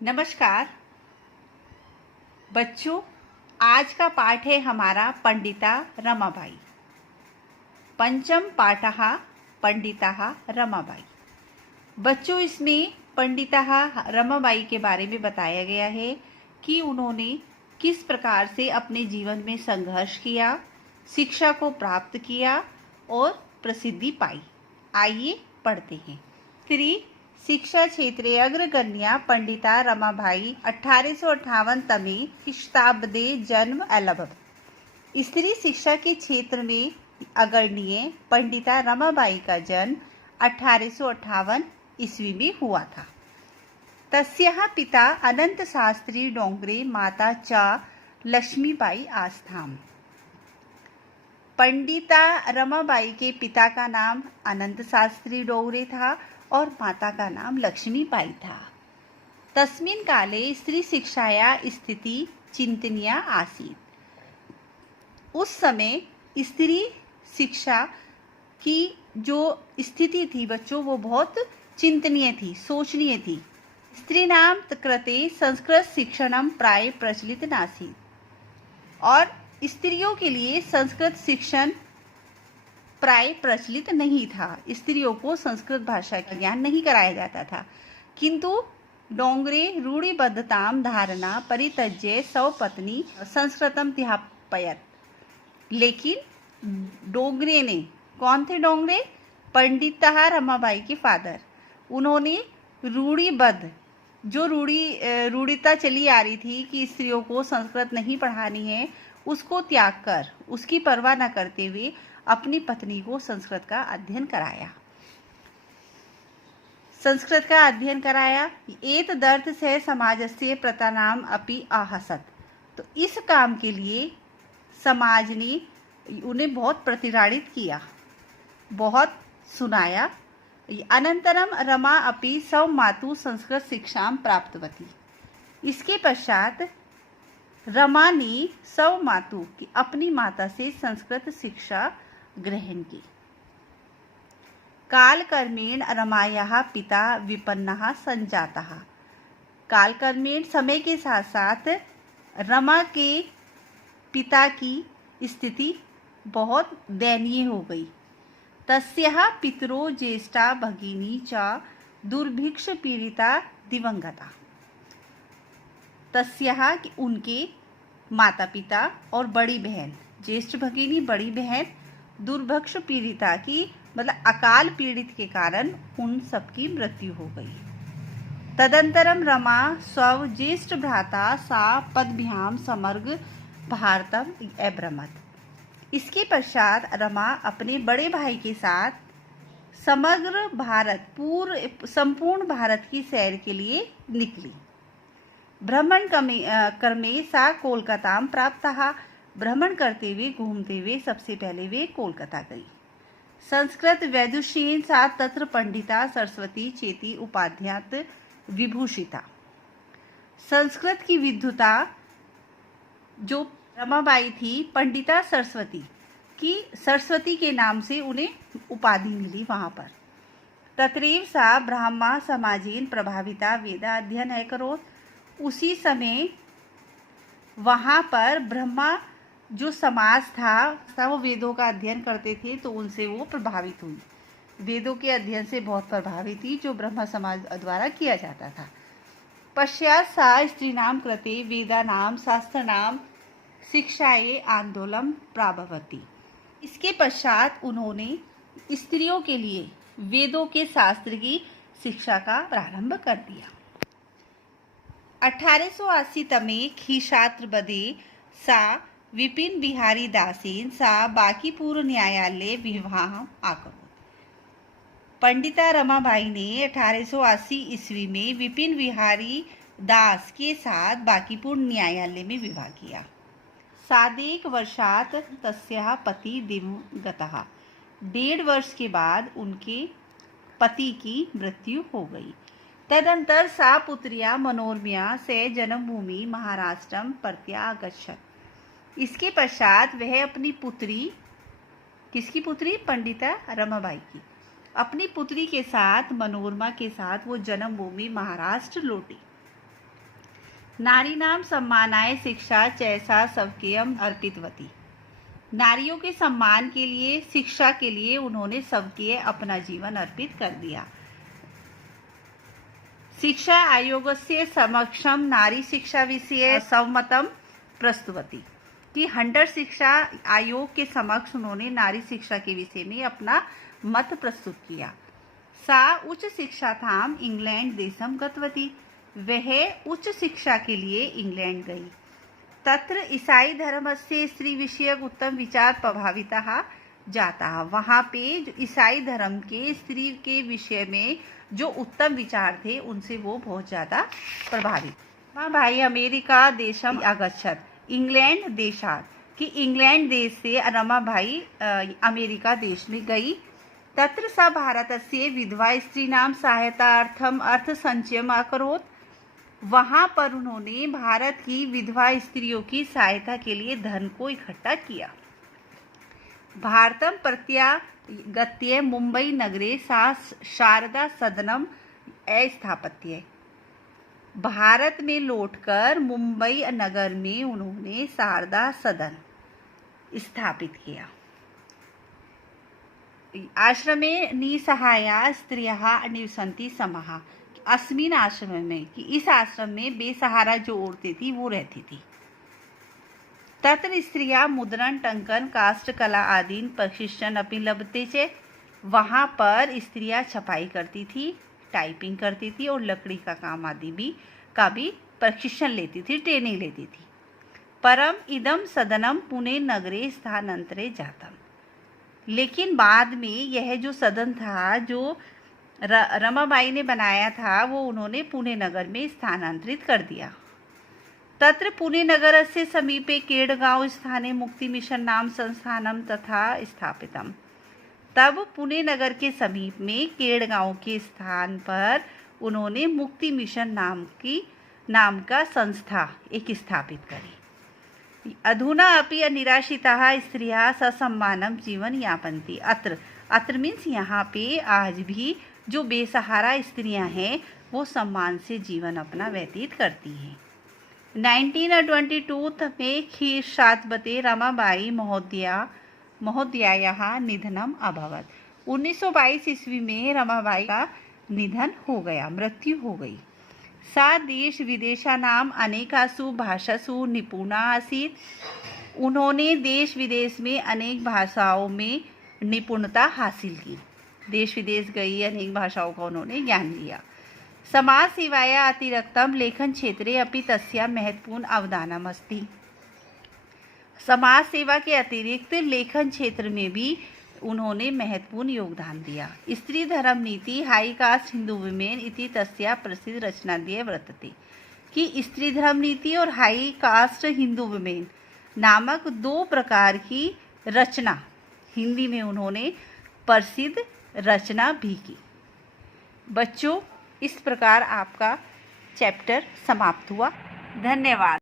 नमस्कार बच्चों, आज का पाठ है हमारा पंडिता रमाबाई। पंचम पाठः पंडिता रमाबाई। बच्चों, इसमें पंडिता रमाबाई के बारे में बताया गया है कि उन्होंने किस प्रकार से अपने जीवन में संघर्ष किया, शिक्षा को प्राप्त किया और प्रसिद्धि पाई। आइए पढ़ते हैं। स्त्री शिक्षा क्षेत्रे अग्रगण्या पंडिता रमाबाई 1858 तमे ख्रीष्टाब्दे जन्म अलभत। स्त्री शिक्षा के क्षेत्र में अग्रणीय पंडिता रमाबाई का जन्म 1858 ईस्वी में हुआ था। तस्याः पिता अनंत शास्त्री डोंगरे, माता च लक्ष्मीबाई आस्थाम। पंडिता रमाबाई के पिता का नाम अनंत शास्त्री डोंगरे था और माता का नाम लक्ष्मीबाई था। तस्मिन् काले स्त्री शिक्षाया स्थिति चिंतनीया आसीत्। उस समय स्त्री शिक्षा की जो स्थिति थी बच्चों, वो बहुत चिंतनीय थी, सोचनीय थी। स्त्रीणां कृते संस्कृत शिक्षणं प्राय प्रचलित नासीत्। और स्त्रियों के लिए संस्कृत शिक्षण प्राय प्रचलित नहीं था। स्त्रियों को संस्कृत भाषा का ज्ञान नहीं कराया जाता था। किंतु डोंगरे रूढ़िबद्धतां धारणा परित्यज्य स्वपत्नी संस्कृतम अध्यापयत्। लेकिन डोंगरे ने, कौन थे डोंगरे? पंडिता रमाबाई के फादर। उन्होंने रूढ़िबद्ध, जो रूढ़िता चली आ रही थी कि स्त्रियों को संस्कृत नहीं पढ़ानी है, उसको त्याग कर, उसकी परवाह न करते हुए अपनी पत्नी को संस्कृत का अध्ययन कराया। एतदर्थ से समाजस्य प्रथानाम अपि आहसत। तो इस काम के लिए समाज ने उन्हें बहुत प्रतिराड़ित किया, बहुत सुनाया। अनंतरम रमा अपि स्वमातु संस्कृत शिक्षां प्राप्तवती। इसके पश्चात रमा ने स्वमातु की, अपनी माता से संस्कृत शिक्षा ग्रहण की। कालक्रमेण रमायाः पिता विपन्नः संजातः। कालक्रमेण, समय के साथ साथ रमा के पिता की स्थिति बहुत दयनीय हो गई। तस्याः पितरो ज्येष्ठा भगिनी च दुर्भिक्ष पीड़िता दिवंगता। तस्याः, उनके माता पिता और बड़ी बहन, ज्येष्ठ भगिनी बड़ी बहन, दुर्भिक्ष पीड़िता की मतलब अकाल पीड़ित के कारण उन सबकी मृत्यु हो गई। तदंतरम रमा स्व ज्येष्ठ भ्राता सा पद्भ्याम समग्र भारतम अभ्रमत। इसके पश्चात रमा अपने बड़े भाई के साथ समग्र भारत, संपूर्ण भारत की सैर के लिए निकली। भ्रमण क्रमे सा कोलकाता प्राप्तः। भ्रमण करते हुए, घूमते हुए सबसे पहले वे कोलकाता गई। संस्कृत वैदुष्येन सा तत्र पंडिता सरस्वती चेति उपाध्यात विभूषिता। संस्कृत की विद्वता जो रमाबाई थी, पंडिता सरस्वती के नाम से उन्हें उपाधि मिली वहां पर। तत्रैव सा ब्राह्मा समाजेन प्रभाविता वेदाध्ययन है करोत्। उसी समय वहां पर ब्रह्मा जो समाज था वो वेदों का अध्ययन करते थे, तो उनसे वो प्रभावित हुई। वेदों के अध्ययन से बहुत प्रभावित थी, जो ब्रह्मा समाज द्वारा किया जाता था। पश्चात सा स्त्रीणां कृते वेदानां शास्त्राणां शिक्षायै आंदोलन प्रारभवती। इसके पश्चात उन्होंने स्त्रियों के लिए वेदों के शास्त्र की शिक्षा का प्रारंभ कर दिया। 1880 तमे ख्रीष्टाब्दे सा विपिन बिहारी दासेन सा बांकीपुर न्यायालय विवाह आकरोत्। पंडिता रमाबाई ने 1880 ईस्वी में विपिन बिहारी दास के साथ बांकीपुर न्यायालय में विवाह किया। सादेक वर्षात तस्याः पति दिवंगतः। 1.5 वर्ष के बाद उनके पति की मृत्यु हो गई। तदंतर सा पुत्र्या मनोरम्या से जन्मभूमि महाराष्ट्रम प्रत्यागच्छत्। इसके पश्चात वह अपनी पुत्री, किसकी पुत्री? पंडिता रमाबाई की, अपनी पुत्री के साथ, मनोरमा के साथ वो जन्मभूमि महाराष्ट्र लौटी। नारीणाम सम्मानाय शिक्षा चैसा सबकेयम अर्पितवती। नारियों के सम्मान के लिए, शिक्षा के लिए उन्होंने सबके अपना जीवन अर्पित कर दिया। शिक्षा आयोगस्य समक्षम नारी शिक्षा विषये सहमतम प्रस्तुतवती कि हंटर शिक्षा आयोग के समक्ष उन्होंने नारी शिक्षा के विषय में अपना मत प्रस्तुत किया। सा उच्च शिक्षार्थाम इंग्लैंड देशम गतवती। वह उच्च शिक्षा के लिए इंग्लैंड गई। तत्र ईसाई धर्म से स्त्री विषयक उत्तम विचार प्रभाविता जाता। वहाँ पे जो ईसाई धर्म के स्त्री के विषय में जो उत्तम विचार थे उनसे वो बहुत ज़्यादा प्रभावित। वहाँ भाई अमेरिका देशम आगच्छत। इंग्लैंड देशात कि इंग्लैंड देश से रमाबाई अमेरिका देश में गई। तत्र स भारतस्य विधवा स्त्रीणां सहायतार्थम अर्थ संचयम अकरोत्। वहाँ पर उन्होंने भारत की विधवा स्त्रियों की सहायता के लिए धन को इकट्ठा किया। भारतम प्रत्यागत्य मुंबई नगरे सा शारदा सदनम स्थापत्य। भारत में लौटकर मुंबई नगर में उन्होंने शारदा सदन स्थापित किया। आश्रमे निसहाया स्त्रियः निवसन्ति समाः। अस्मिन आश्रम में कि इस आश्रम में बेसहारा जो औरतें थी वो रहती थी। तत्र स्त्रियां मुद्रण टंकन काष्ठ कला आदि प्रशिक्षण अपनी लभते चे। वहाँ पर स्त्रियां छपाई करती थी, टाइपिंग करती थी और लकड़ी का काम आदि का भी प्रशिक्षण लेती थी, ट्रेनिंग लेती थी। परम इदम सदनम पुणे नगरे स्थानांतरे जातम। लेकिन बाद में यह जो सदन था जो रमाबाई ने बनाया था वो उन्होंने पुणे नगर में स्थानांतरित कर दिया। तत्र पुणे नगर से समीपे केड़गांव स्थाने मुक्ति मिशन नाम संस्थानम तथा स्थापितम। तब पुणे नगर के समीप में केड़गांव के स्थान पर उन्होंने मुक्ति मिशन नाम का संस्था एक स्थापित करी। अधुना अपि निराश्रिताः स्त्रियः ससम्मानम जीवन यापन्ति। अत्र मीन्स यहाँ पे आज भी जो बेसहारा स्त्रियां हैं वो सम्मान से जीवन अपना व्यतीत करती हैं। 1922 में क्षीरसाधवते रमाबाई महोदयायाः निधनम अभवत्। 1922 ईस्वी में रमाबाई का निधन हो गया, मृत्यु हो गई। सा देश विदेशानाम अनेकासु भाषासु निपुणा आसीत्। उन्होंने देश विदेश में अनेक भाषाओं में निपुणता हासिल की। देश विदेश गई, अनेक भाषाओं का उन्होंने ज्ञान लिया। समाज सेवाया अतिरिक्तम लेखन क्षेत्रे अपि तस्या महत्वपूर्ण अवदानम अस्ति। समाज सेवा के अतिरिक्त लेखन क्षेत्र में भी उन्होंने महत्वपूर्ण योगदान दिया। स्त्री धर्म नीति हाई कास्ट हिंदू विमेन इति तस्या प्रसिद्ध रचनाद्वय वर्तते कि स्त्री धर्म नीति और हाई कास्ट हिंदू विमेन नामक दो प्रकार की रचना हिंदी में उन्होंने प्रसिद्ध रचना भी की। बच्चों, इस प्रकार आपका चैप्टर समाप्त हुआ। धन्यवाद।